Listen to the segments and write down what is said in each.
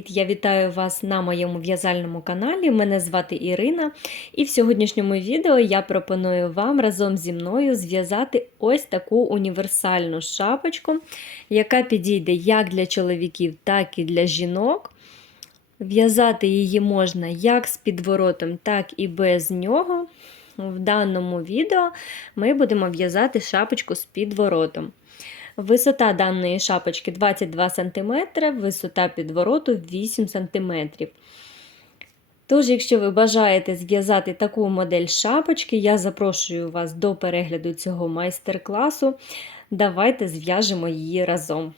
привіт! Я вітаю вас на моєму в'язальному каналі. Мене звати Ірина, і в сьогоднішньому відео я пропоную вам разом зі мною зв'язати ось таку універсальну шапочку, яка підійде як для чоловіків, так і для жінок. В'язати її можна як з підворотом, так і без нього. В даному відео ми будемо в'язати шапочку з підворотом. Висота даної шапочки 22 см, висота підвороту 8 см. Тож, якщо ви бажаєте зв'язати таку модель шапочки, я запрошую вас до перегляду цього майстер-класу. Давайте зв'яжемо її разом.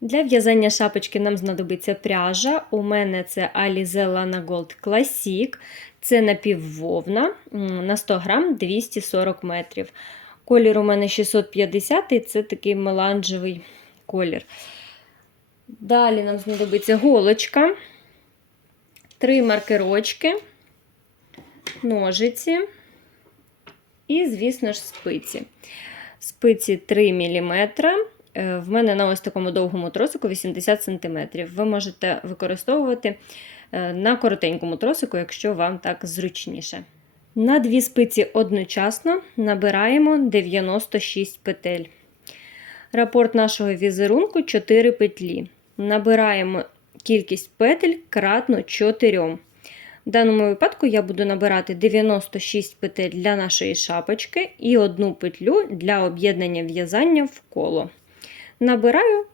Для в'язання шапочки нам знадобиться пряжа. У мене це Alize Lana Gold Classic, це напіввовна на 100 грам 240 метрів. Колір у мене 650 це такий меланжевий колір. Далі нам знадобиться голочка, три маркерочки, ножиці і, звісно ж, спиці. Спиці 3 мм. В мене на ось такому довгому тросику 80 см. Ви можете використовувати на коротенькому тросику, якщо вам так зручніше. На дві спиці одночасно набираємо 96 петель. Рапорт нашого візерунку 4 петлі. Набираємо кількість петель кратно 4. В даному випадку я буду набирати 96 петель для нашої шапочки і одну петлю для об'єднання в'язання в коло. Набираю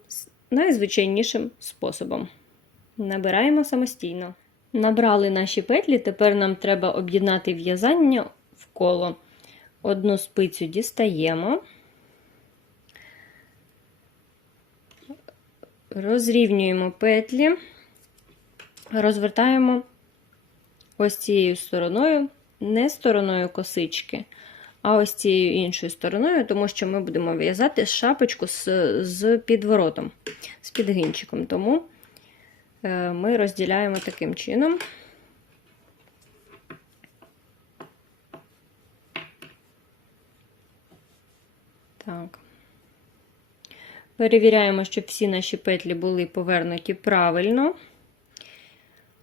найзвичайнішим способом. Набираємо самостійно. Набрали наші петлі, тепер нам треба об'єднати в'язання в коло. Одну спицю дістаємо, розрівнюємо петлі, розвертаємо ось цією стороною, не стороною косички, а ось цією іншою стороною, тому що ми будемо в'язати шапочку з, з підворотом, з підгинчиком. Тому ми розділяємо таким чином. Так. Перевіряємо, щоб всі наші петлі були повернуті правильно.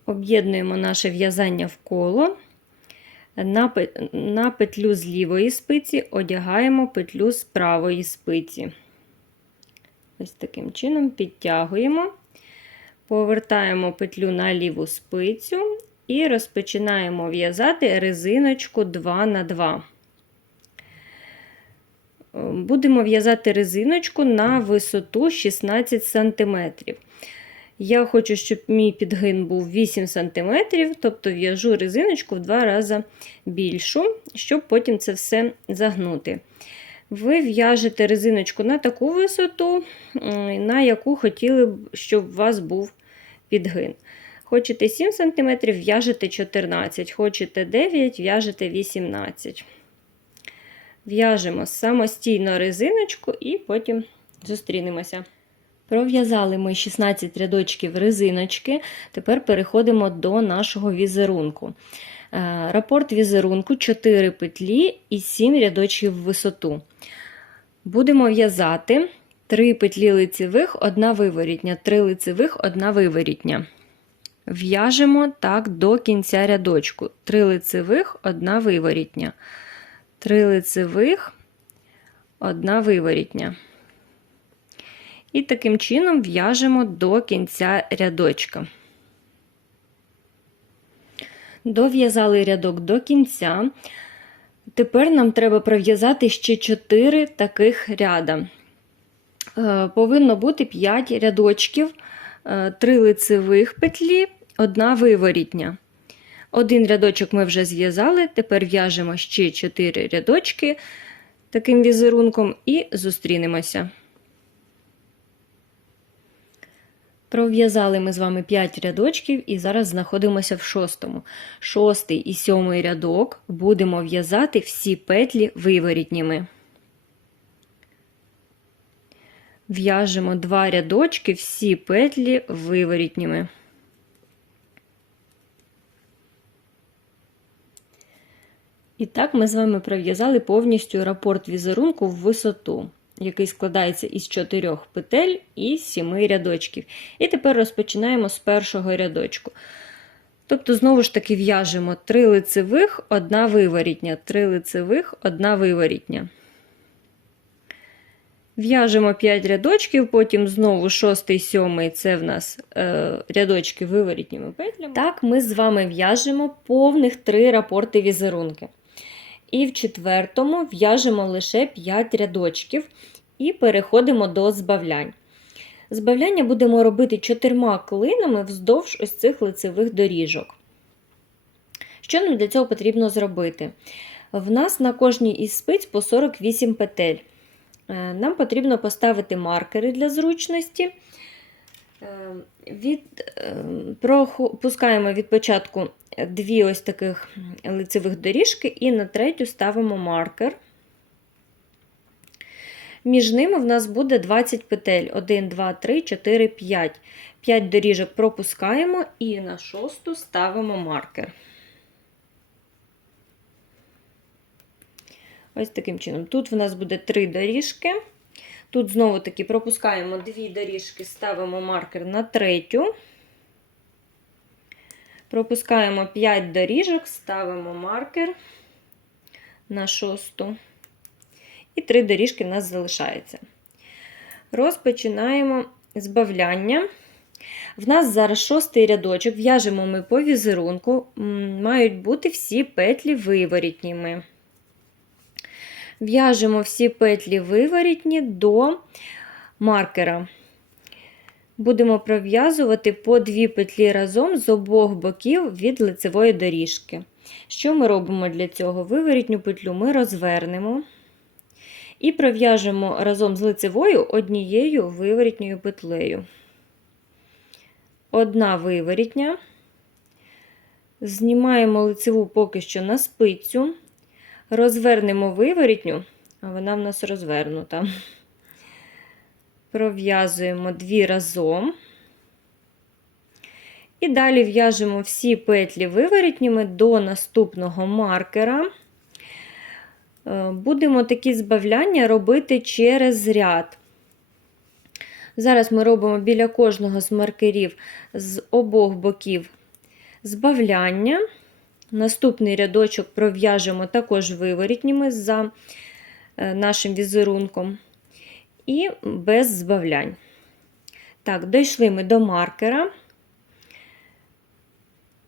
Об'єднуємо наше в'язання в коло. На петлю з лівої спиці одягаємо петлю з правої спиці. Ось таким чином підтягуємо. Повертаємо петлю на ліву спицю і розпочинаємо в'язати резиночку 2 на 2. Будемо в'язати резиночку на висоту 16 см. Я хочу, щоб мій підгин був 8 см, тобто в'яжу резиночку в два рази більшу, щоб потім це все загнути. Ви в'яжете резиночку на таку висоту, на яку хотіли б, щоб у вас був підгин. Хочете 7 см, в'яжете 14 хочете 9 в'яжете 18 В'яжемо самостійно резиночку і потім зустрінемося. Пров'язали ми 16 рядочків резиночки, тепер переходимо до нашого візерунку. Рапорт візерунку 4 петлі і 7 рядочків в висоту. Будемо в'язати 3 петлі лицевих, 1 виворітня, 3 лицевих, 1 виворітня. В'яжемо так до кінця рядочку. 3 лицевих, 1 виворітня. 3 лицевих, 1 виворітня. І таким чином в'яжемо до кінця рядочка. Дов'язали рядок до кінця. Тепер нам треба пров'язати ще 4 таких ряда. Е, повинно бути 5 рядочків, 3 е, лицевих петлі, 1 виворітня. Один рядочок ми вже зв'язали, тепер в'яжемо ще 4 рядочки таким візерунком і зустрінемося. Пров'язали ми з вами 5 рядочків і зараз знаходимося в шостому. Шостий і сьомий рядок будемо в'язати всі петлі виворітніми. В'яжемо два рядочки, всі петлі виворітніми. І так ми з вами пров'язали повністю рапорт візерунку в висоту. який складається із 4 петель і 7 рядочків. І тепер розпочинаємо з першого рядочку. Тобто, знову ж таки, в'яжемо 3 лицевих, 1 виворітня, 3 лицевих, 1 виворітня. В'яжемо 5 рядочків, потім знову 6, 7 це в нас е, рядочки виворітніми петлями. Так, ми з вами в'яжемо повних 3 рапорти візерунки. І в четвертому в'яжемо лише 5 рядочків і переходимо до збавлянь. Збавляння будемо робити чотирма клинами вздовж ось цих лицевих доріжок. Що нам для цього потрібно зробити? В нас на кожній із спиць по 48 петель. Е, Нам потрібно поставити маркери для зручності. Е, Від, е, пропускаємо від початку дві ось таких лицевих доріжки, і на третю ставимо маркер. Між ними в нас буде 20 петель. 1, 2, 3, 4, 5. 5 доріжок пропускаємо і на шосту ставимо маркер. Ось таким чином. Тут в нас буде 3 доріжки. Тут знову таки пропускаємо 2 доріжки, ставимо маркер на третю. Пропускаємо 5 доріжок, ставимо маркер на шосту. І 3 доріжки в нас залишається. Розпочинаємо збавляння. В нас зараз шостий рядочок, в'яжемо ми по візерунку, мають бути всі петлі виворітніми. В'яжемо всі петлі виворітні до маркера. Будемо пров'язувати по дві петлі разом з обох боків від лицевої доріжки. Що ми робимо для цього? Виворітню петлю ми розвернемо і пров'яжемо разом з лицевою однією виворітньою петлею. Одна виворітня. Знімаємо лицеву поки що на спицю, розвернемо виворітню, а вона в нас розвернута. Пров'язуємо дві разом. І далі в'яжемо всі петлі виворітніми до наступного маркера. Е, будемо такі збавляння робити через ряд. Зараз ми робимо біля кожного з маркерів з обох боків збавляння. Наступний рядочок пров'яжемо також виворітніми за е, нашим візерунком. І без збавлянь. Так, дійшли ми до маркера.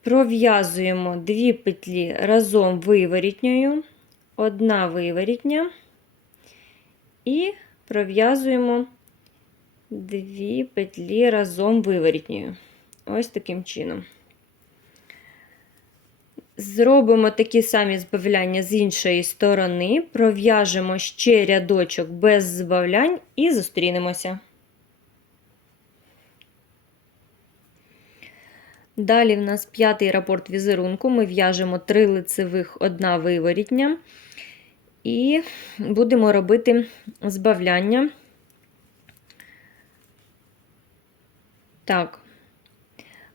Пров'язуємо дві петлі разом виворітньою, одна виворітня, і пров'язуємо дві петлі разом виворітньою. Ось таким чином. Зробимо такі самі збавляння з іншої сторони, пров'яжемо ще рядочок без збавлянь і зустрінемося. Далі в нас п'ятий рапорт візерунку. Ми в'яжемо три лицевих, одна виворітня, і будемо робити збавляння. Так,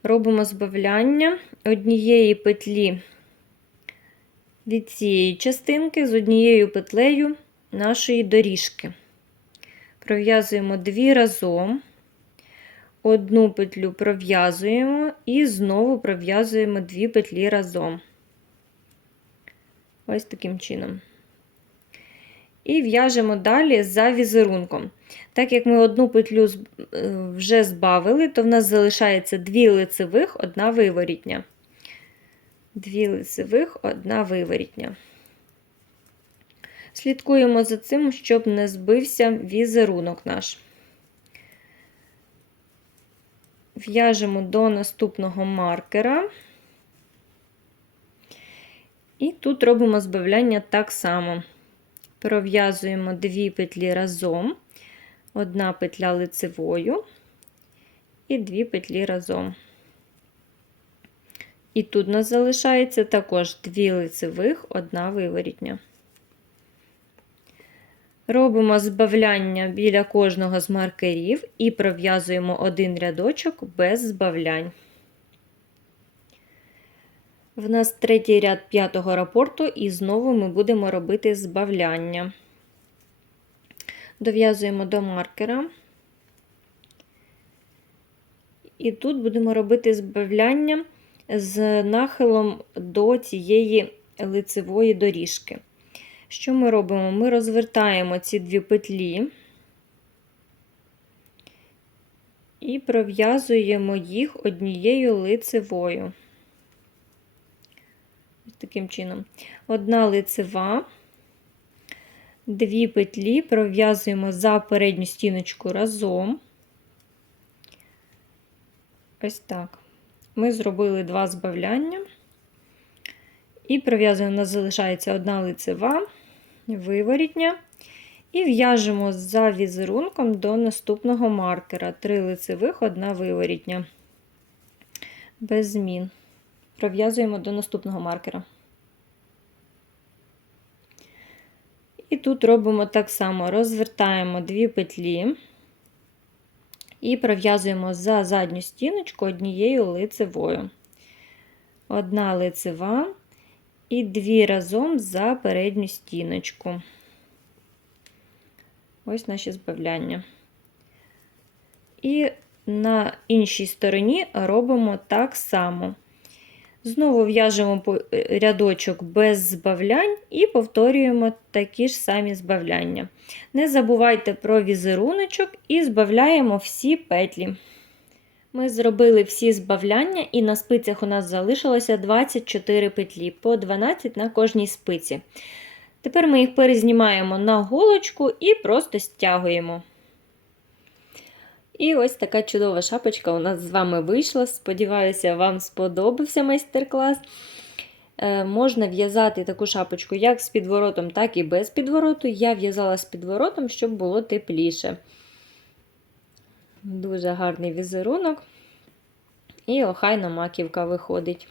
робимо збавляння однієї петлі від цієї частинки з однією петлею нашої доріжки. Пров'язуємо дві разом, одну петлю пров'язуємо і знову пров'язуємо дві петлі разом. Ось таким чином. І в'яжемо далі за візерунком. Так як ми одну петлю е, вже збавили, то в нас залишається дві лицевих, одна виворітня. Дві лицевих, одна виворітня. Слідкуємо за цим, щоб не збився візерунок наш. В'яжемо до наступного маркера. І тут робимо збавляння так само. Пров'язуємо дві петлі разом, одна петля лицевою і дві петлі разом. І тут у нас залишається також дві лицевих, одна виворітня. Робимо збавляння біля кожного з маркерів і пров'язуємо один рядочок без збавлянь. В нас третій ряд п'ятого рапорту, і знову ми будемо робити збавляння. Дов'язуємо до маркера. І тут будемо робити збавляння з нахилом до цієї лицевої доріжки. Що ми робимо? Ми розвертаємо ці дві петлі і пров'язуємо їх однією лицевою. Таким чином. Одна лицева, дві петлі пров'язуємо за передню стіночку разом. Ось так. Ми зробили два збавляння. І пров'язуємо, у нас залишається одна лицева, виворітня. І в'яжемо за візерунком до наступного маркера. Три лицевих, одна виворітня. Без змін. Пров'язуємо до наступного маркера. І тут робимо так само: розвертаємо дві петлі і пров'язуємо за задню стіночку однією лицевою. Одна лицева і дві разом за передню стіночку. Ось наші збавляння. І на іншій стороні робимо так само. Знову в'яжемо рядочок без збавлянь і повторюємо такі ж самі збавляння. Не забувайте про візеруночок і збавляємо всі петлі. Ми зробили всі збавляння, і на спицях у нас залишилося 24 петлі, по 12 на кожній спиці. Тепер ми їх перезнімаємо на голочку і просто стягуємо. І ось така чудова шапочка у нас з вами вийшла. Сподіваюся, вам сподобався майстер-клас. Е, можна в'язати таку шапочку як з підворотом, так і без підвороту. Я в'язала з підворотом, щоб було тепліше. Дуже гарний візерунок. І охайно маківка виходить.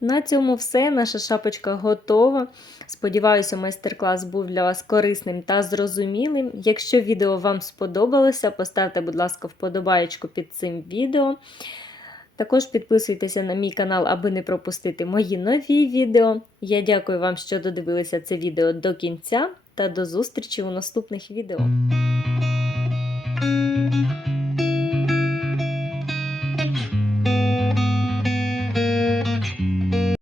На цьому все. Наша шапочка готова. Сподіваюся, майстер-клас був для вас корисним та зрозумілим. Якщо відео вам сподобалося, поставте, будь ласка, вподобаєчку під цим відео. Також підписуйтеся на мій канал, аби не пропустити мої нові відео. Я дякую вам, що додивилися це відео до кінця, та до зустрічі у наступних відео.